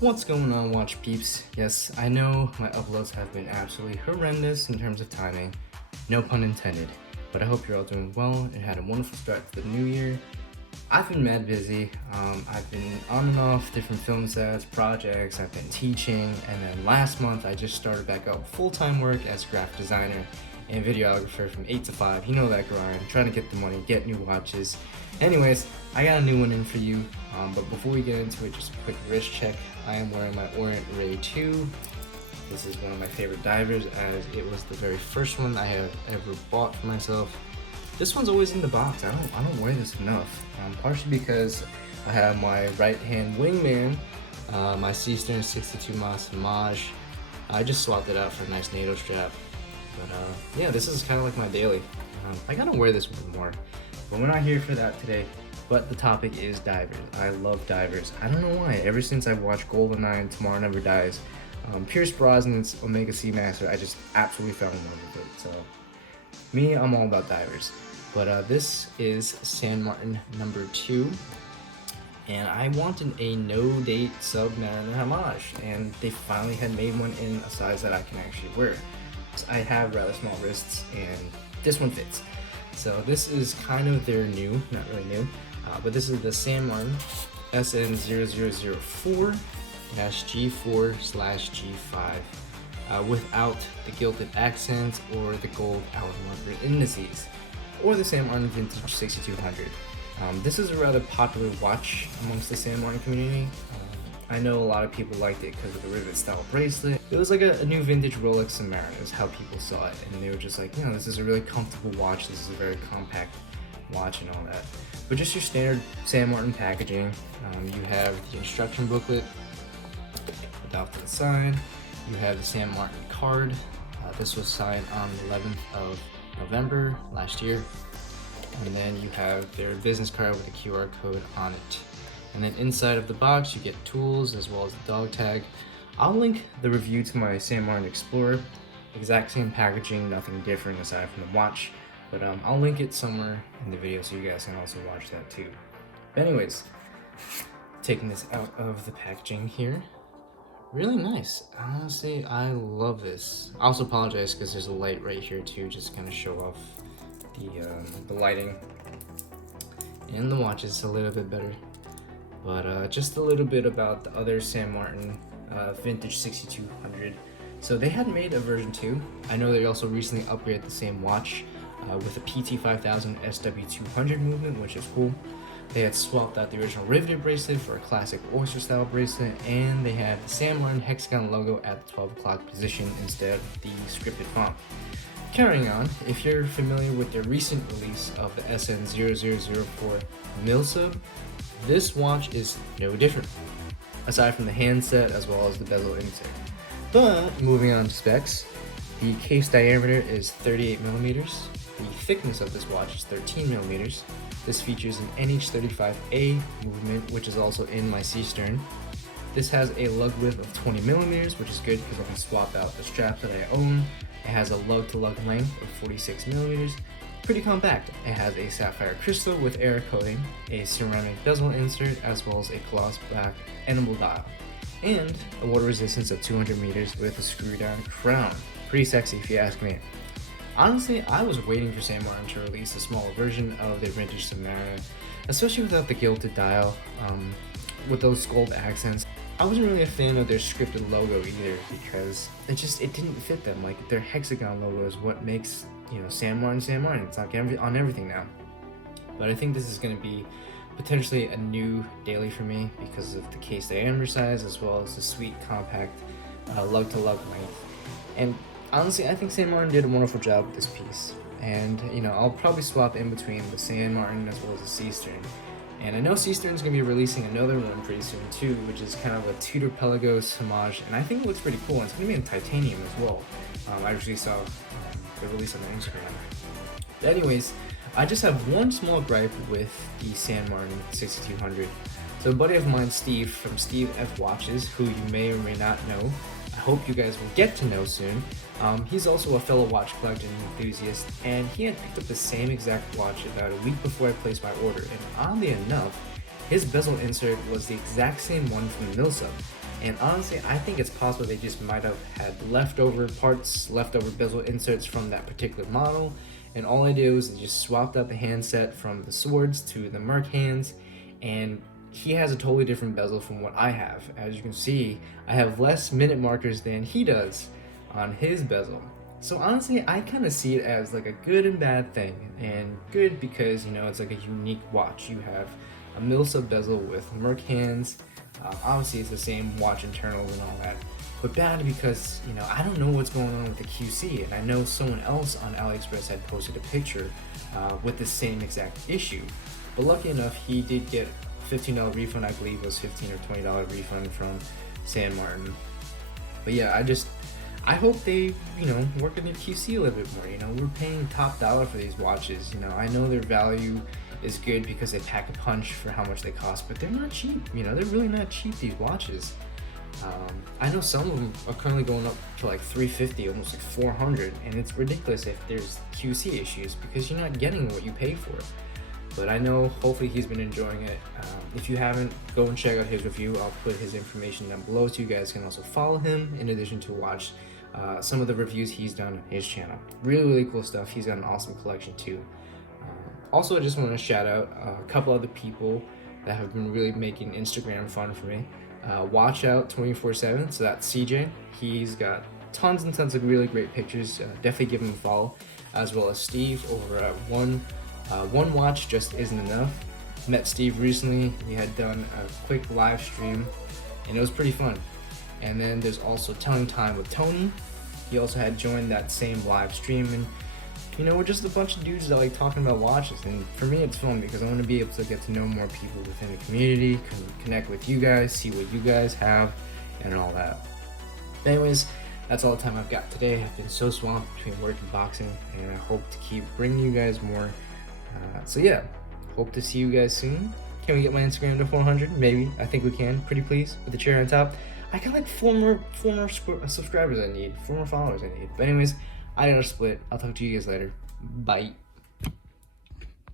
What's going on, watch peeps? Yes, I know my uploads have been absolutely horrendous in terms of timing, no pun intended, but I hope you're all doing well and had a wonderful start to the new year. I've been mad busy. I've been on and off different film sets, projects, I've been teaching, and then last month I just started back up full-time work as a graphic designer and videographer from 8 to 5. You know that grind, trying to get the money, get new watches. Anyways, I got a new one in for you, but before we get into it, just a quick wrist check. I am wearing my Orient Ray 2. This is one of my favorite divers, as it was the very first one I have ever bought for myself. This one's always in the box. I don't wear this enough, partially because I have my right hand wingman, my Seastern 62 Mas homage. I just swapped it out for a nice NATO strap. But yeah, this is kind of like my daily. I gotta wear this one more, but we're not here for that today. But the topic is divers. I love divers. I don't know why. Ever since I watched GoldenEye and Tomorrow Never Dies, Pierce Brosnan's Omega Seamaster, I just absolutely fell in love with it. So me, I'm all about divers. But this is San Martin number 2. And I wanted a No Date Submariner homage, and they finally had made one in a size that I can actually wear. I have rather small wrists, and this one fits. So this is kind of their new, not really new, but this is the San Martin SN0004-G4/G5 without the gilded accents or the gold hour marker indices, or the San Martin Vintage 6200. This is a rather popular watch amongst the San Martin community. I know a lot of people liked it because of the rivet style bracelet. It was like a new vintage Rolex Submariner is how people saw it, and they were just like, you know, this is a really comfortable watch, this is a very compact watch and all that. But just your standard San Martin packaging. You have the instruction booklet off to the side. You have the San Martin card. This was signed on the 11th of November last year. And then you have their business card with a QR code on it. And then inside of the box, you get tools as well as the dog tag. I'll link the review to my San Martin Explorer. Exact same packaging, nothing different aside from the watch. But I'll link it somewhere in the video so you guys can also watch that too. But anyways, taking this out of the packaging here. Really nice. Honestly, I love this. I also apologize because there's a light right here too, just to kind of show off the lighting. And the watch is a little bit better. But just a little bit about the other San Martin Vintage 6200. So they had made a version 2. I know they also recently upgraded the same watch with a PT5000 SW200 movement, which is cool. They had swapped out the original riveted bracelet for a classic oyster style bracelet, and they had the San Martin hexagon logo at the 12 o'clock position instead of the scripted font. Carrying on, if you're familiar with the recent release of the SN0004 Milsub, this watch is no different, aside from the handset as well as the bezel insert. But moving on to specs, the case diameter is 38 millimeters. The thickness of this watch is 13 millimeters. This features an NH35A movement, which is also in my Seastern. This has a lug width of 20 millimeters, which is good because I can swap out the straps that I own. It has a lug-to-lug length of 46 millimeters. Pretty compact. It has a sapphire crystal with air coating, a ceramic bezel insert, as well as a gloss black enamel dial, and a water resistance of 200 meters with a screw-down crown. Pretty sexy if you ask me. Honestly, I was waiting for San Martin to release a smaller version of their vintage Submariner, especially without the gilded dial, with those gold accents. I wasn't really a fan of their scripted logo either because it didn't fit them. Like, their hexagon logo is what makes, you know, San Martin San Martin. It's like on everything now. But I think this is going to be potentially a new daily for me because of the case diameter size as well as the sweet compact lug-to-lug length. And honestly, I think San Martin did a wonderful job with this piece. And, you know, I'll probably swap in between the San Martin as well as the Seastern. And I know Seastern's going to be releasing another one pretty soon too, which is kind of a Tudor Pelagos homage, and I think it looks pretty cool, and it's going to be in titanium as well. I actually saw the release on Instagram. But anyways, I just have one small gripe with the San Martin 6200. So a buddy of mine, Steve, from Steve F Watches, who you may or may not know, I hope you guys will get to know soon. He's also a fellow watch collector and enthusiast, and he had picked up the same exact watch about a week before I placed my order, and oddly enough, his bezel insert was the exact same one from the Milsub. And honestly, I think it's possible they just might have had leftover parts, leftover bezel inserts from that particular model, and all I did was just swapped out the handset from the swords to the Merc hands, and he has a totally different bezel from what I have. As you can see, I have less minute markers than he does on his bezel. So honestly, I kind of see it as like a good and bad thing. And good because, you know, it's like a unique watch. You have a middle sub bezel with Merc hands. Obviously it's the same watch internals and all that. But bad because, you know, I don't know what's going on with the QC, and I know someone else on AliExpress had posted a picture with the same exact issue. But lucky enough, he did get a $15 refund. I believe it was $15 or $20 refund from San Martin. But yeah, I hope they, you know, work on their QC a little bit more. You know, we're paying top dollar for these watches. You know, I know their value is good because they pack a punch for how much they cost, but they're not cheap. You know, they're really not cheap, these watches. I know some of them are currently going up to like $350, almost like $400, and it's ridiculous if there's QC issues because you're not getting what you pay for. But I know hopefully he's been enjoying it. If you haven't, go and check out his review. I'll put his information down below so you guys can also follow him in addition to watch some of the reviews he's done on his channel. Really cool stuff. He's got an awesome collection too. Also, I just want to shout out a couple other people that have been really making Instagram fun for me. Watch Out 24/7, so that's CJ. He's got tons and tons of really great pictures. Definitely give him a follow, as well as Steve over at One Watch Just Isn't Enough. Met Steve recently. We had done a quick live stream, and it was pretty fun. And then there's also Telling Time with Tony. He also had joined that same live stream, and you know, we're just a bunch of dudes that like talking about watches, and for me it's fun because I want to be able to get to know more people within the community, connect with you guys, see what you guys have, and all that. But anyways, that's all the time I've got today. I've been so swamped between work and boxing, and I hope to keep bringing you guys more. So yeah, hope to see you guys soon. Can we get my Instagram to 400? Maybe. I think we can. Pretty please with the cherry on top. I got like four more subscribers I need, 4 more followers I need. But anyways, I gotta split. I'll talk to you guys later. Bye.